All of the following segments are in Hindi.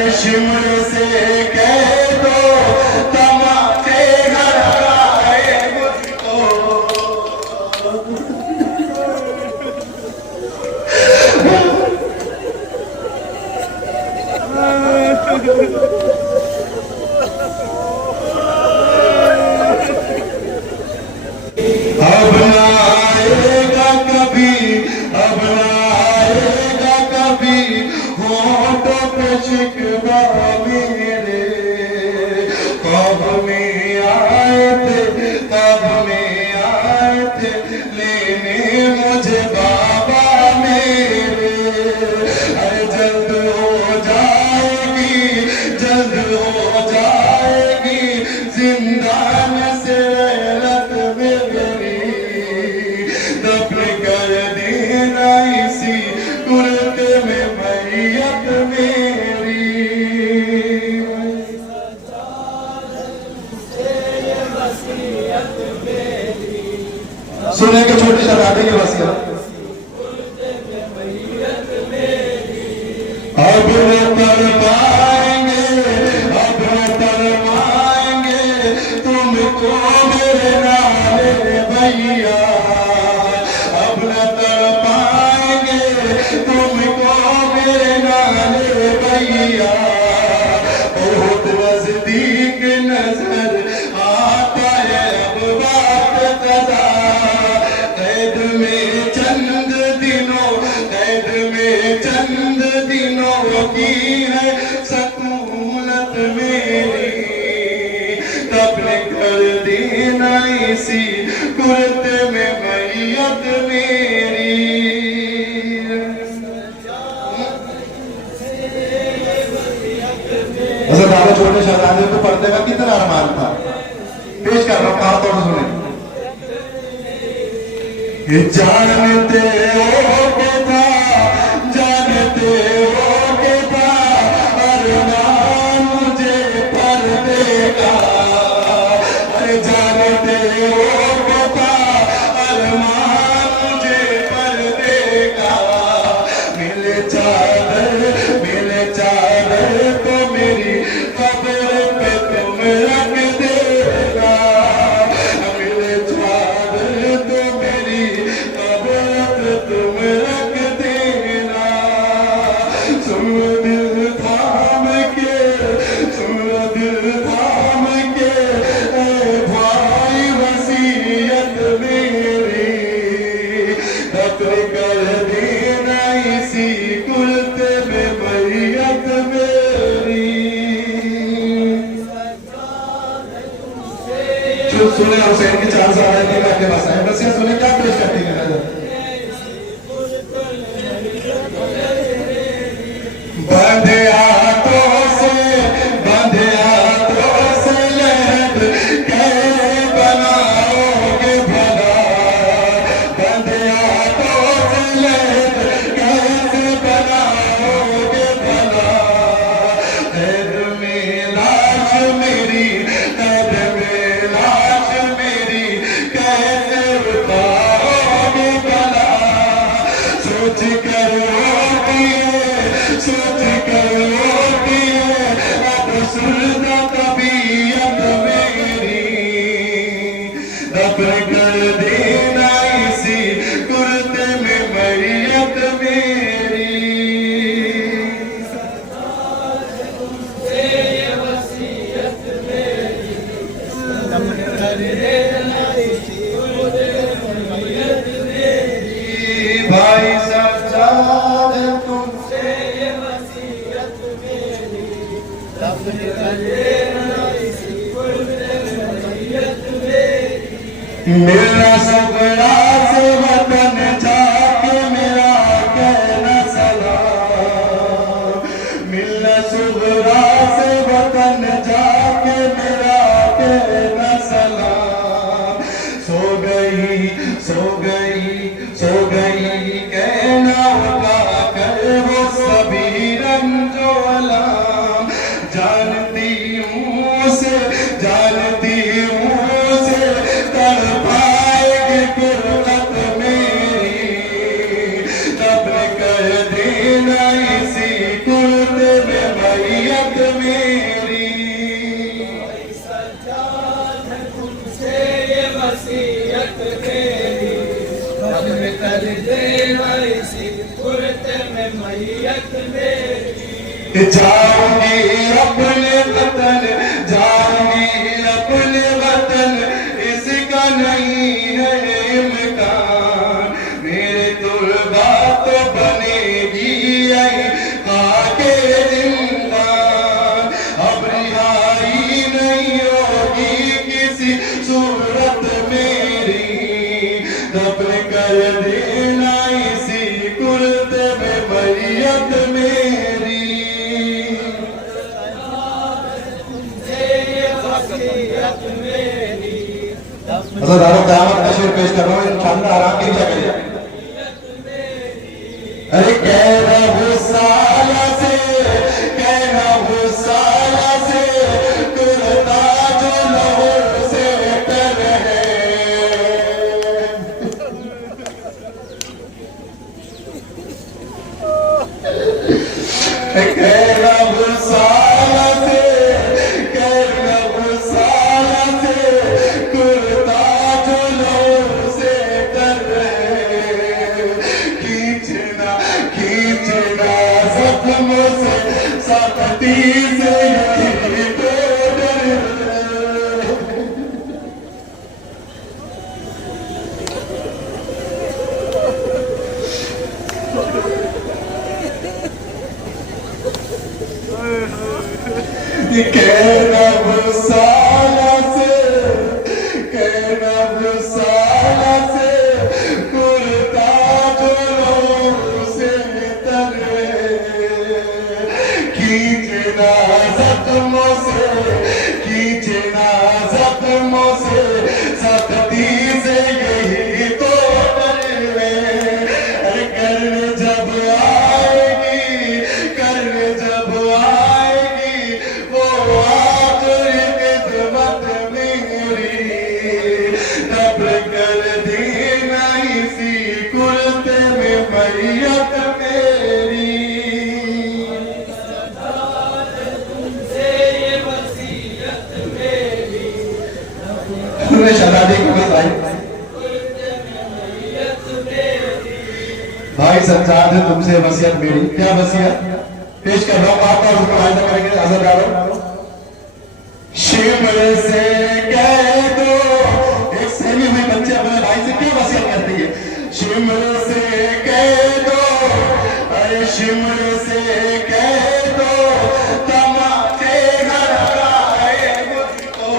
शिमले से कह दो तमाचे गड़ाए मुझको। अब ना आएगा कभी, अब ना आएगा कभी होठों पे शिकवा मेरे। कब में आए थे, कब में आए थे लेने मुझे बाबा मेरे। अरे जल्द हो जाएगी, जल्द हो जाएगी जिंदान से रत मेरी। दफन कर देना इसी कुर्ते में मैयत मेरी। सुने के छोटे शहजादे की वसीयत। अब न कर पाएंगे, अब न कर पाएंगे तुमको मेरे नाले भैया। अब न कर पाएंगे तुमको मेरे नाले भैया। बहुत नजदीक नजर आता है अब बात कदा। कैद में चंद दिनों, कैद में चंद दिनों की है सकूनत मेरी। दफन कर देना इसी कुर्ते में मैयत मेरी। ऐसा दादा छोटे शहजादे को पढ़ने का कितना अरमान था। पेश कर रहा हूं, कहा तो सुने। जानते हो के था, जानते हो के था अरमान मुझे पर्दे का। अरे जानते हो के था अरमान मुझे पर्दे का। मिले चादर तो मेरी कब्र पे तुम रख देगा। मिले चादर तो मेरी कब्र पे तुम रख देना। सुन दिल थाम के, सुन दिल थाम के ऐ भाई वसीयत मेरी। दफन कर देना इसी कुर्ते में मैयत मेरी। जो सुने हुसैन की 4 साल है मैं अपने पास आए, बस ये सुने क्या पेश करती है नजर। बंधे हाथों से, बंधे हाथों से लहद कैसे बनाओगे भला। बंधे हाथों से लहद कैसे बनाओगे भला। कैद में लाश मेरी, कैद में लाश मेरी कैसे उठाओगे भला। सोच कर रोती है, सोच कर रोती है अब सुनता तबीयत मेरी। दफन कर देना इसी कुर्ते में मैयत मेरी। भाई सज्जाद तुमसे ये वसीयत मेरी। दफन कर देना इसी कुर्ते में मैयत मेरी। मेरा सबरा से वतन जाके मेरा कहना सलाम। मिलना सुबरा से वतन जाके मेरा कहना सलाम। सो गई, सो गई, सो गई कहना उठा कर वो सभी रंजो अलाम। जानती हूँ उसे, जानती हूँ उसे तड़पाएगी गुर्बत मेरी। दफन कर देना इसी कुर्ते में मैयत मेरी। सज्जाद है तुमसे ये वसीयत मेरी, दफन कर देना इसी कुर्ते में मैयत मेरी। जाऊंगी अपने वतन, जाऊंगी अपने वतन, इसका नहीं है इम्कान। मेरे तुर्बा तो बनेगी यही खाके जिंदान। अब रिहाई नहीं होगी किसी सूरत मेरी, दफन कर देना इसी कुर्ते में मैयत मेरी। दारों क़यामत का शेर पेश कर रहा हूँ, इंशाअल्लाह आराम की जगह। अरे कहना गुस्साला से, कहना गुस्साला से, कुर्ता जो लहर से कर है। कहना गुस्साला से, कहना गुस्साला से, कुर्ता जो लहर से कर है। खींचना खींचना जख्मों से, सख्ती से यही तो डर है। कहना गुस्साला से, कहना गुस्साला से, कुर्ता जो लहर से तर है। खींचना जख्मों से, खींचना जख्मों से, सख्ती से यही तो डर है। अरे करने जब आएगी, करने जब आएगी वो आखिर खिदमत मेरी, दफन कर देना इसी कुर्ते में मैयत मेरी। तुमसे ये वसीयत मेरी, तुमने शहजादी को बताई भाई सज्जाद है तुमसे वसीयत मेरी। क्या वसीयत पेश कर रहा हूँ आपका, उसको वायदा करेंगे अज़रदारों। शिमर से कह दो, एक सेमी हुई बच्चे अपने भाई से क्या वसीयत करती है। शिमर से कह दो, अरे शिमर से कह दो, तमाचे घर आए मुझको।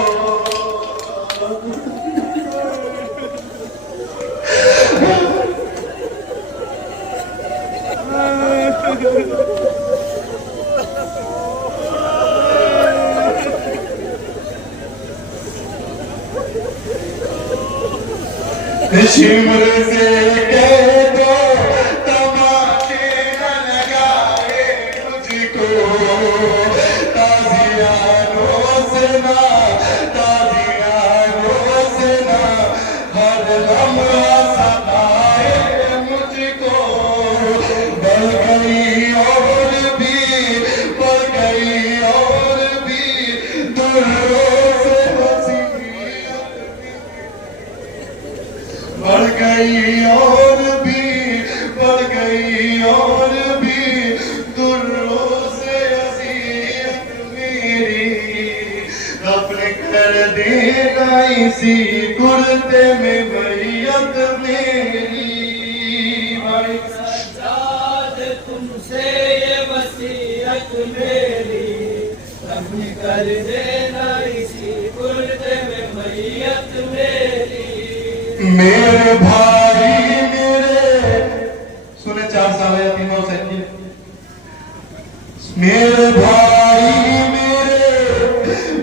शिमर से कह दो, तमाचे न लगाए मुझको। ताजियानों से ना, ताजियानों से ना, हर लम्हा सताए मुझको। बढ़ गई और भी, बढ़ गई और भी, दुर्रों से वसीयत बढ़ गई और भी, बढ़ गई और भी, दुर्रों से अज़ियत मेरी। दफन कर देना इसी कुर्ते में मैयत मेरी। भाई सज्जाद तुमसे ये वसीयत मेरी, दफन कर देना इसी कुर्ते में मैयत मेरी। मेरे भाई मेरे, सुने 4 साल या 3 से, मेरे भाई मेरे,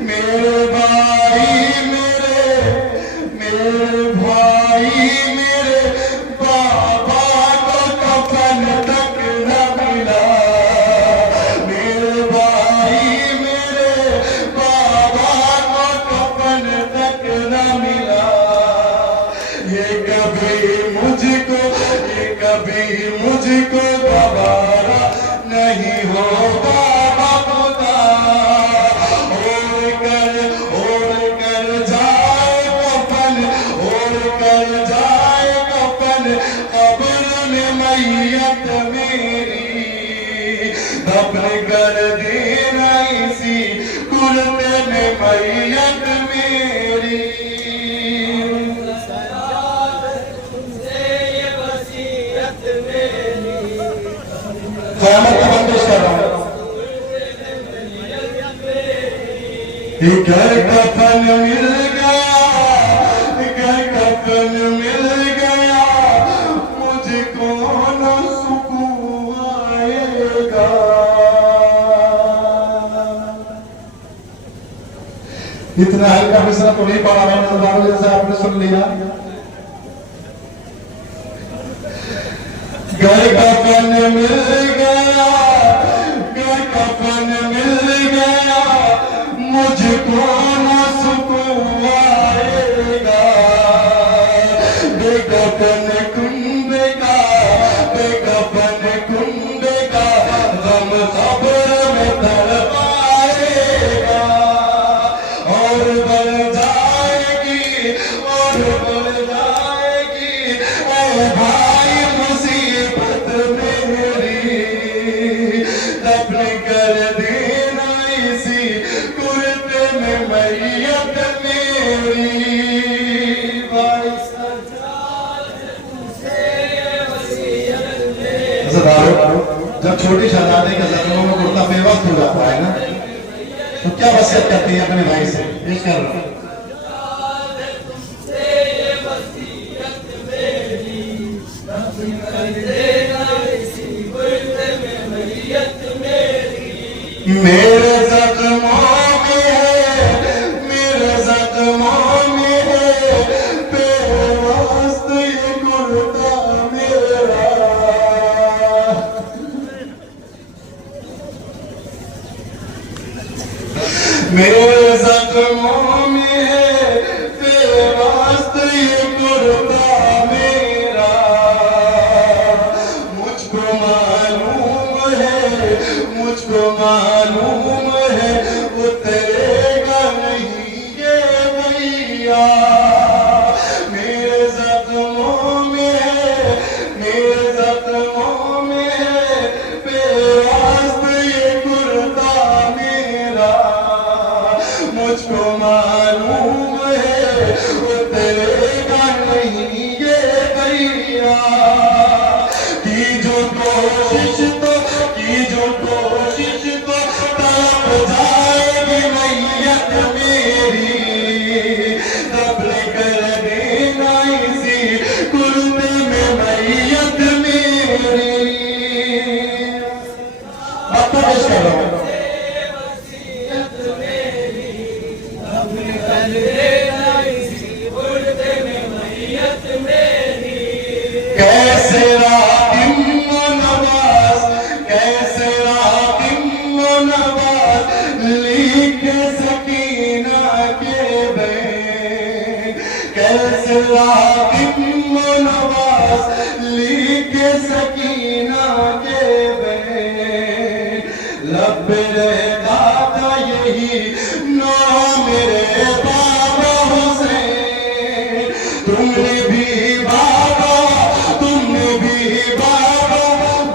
मेरे भाई मेरे, मेरे भाई मेरे, बाबा को कफन तक न मिला। मेरे भाई मेरे, बाबा को कफन तक न मिला। ये कभी मुझको, ये कभी मुझको गवारा नहीं होगा। बाबा कर देना इसी कुर्ते में मैयत मेरी। क़यामत का बंदिश कर रहा हूं। घर कफन मिल गया, घर कफन मिल गया, मुझको न सुकून आएगा। इतना हल्का मिसरा तो नहीं पढ़ा मैंने, जैसे आपने सुन लिया। घर कफन मिल गया, घर कफन मिल गया, मुझको न सुकून आएगा। बेकफन कुंबे का, बेकफन कुंबे का गम खबर में तड़पाएगा। और बढ़ जाएगी, और बढ़ जाएगी ऐ भाई मुसीबत मेरी। दफन कर देना इसी कुर्ते में मैयत मेरी। जब छोटी शहजादे के जख्मों में कुर्ता बेवस्त हो जाता है ना, तो क्या वसीयत करती है अपने भाई से? पेश कर रहा हूं। मेरे जख्मों में है, मेरे जख्मों में है बेवस्त ये कुर्ता मेरा। मेरे जख्मों में है बेवस्त ये कुर्ता मेरा। मुझको मालूम है, मुझको मालूम है उतरेगा नहीं ये भैया। मेरे जख्मों में है, मेरे जख्मों में है बेवस्त ये कुर्ता मेरा। मुझको मालूम है उतरेगा नहीं ये भैया। की जो कोशिश तो, की जो कोशिश तो तड़प जाएगी मैयत मेरी। दफन कर देना इसी कुर्ते में मैयत मेरी। अब तो पेश कर रहा हूं। कैसे रातिम नवाज, कैसे रातिम नवाज लिख सकीना के बैन। कैसे रातिम नवाज लिख सकीना के बैन। लब रहता था यही नाम मेरे बाबा हुसैन। तुमने भी बाबा, तुमने भी बाबा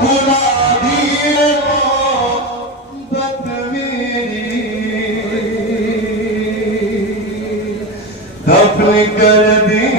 भुला दिए मोहब्बत मेरी। दफन कर दी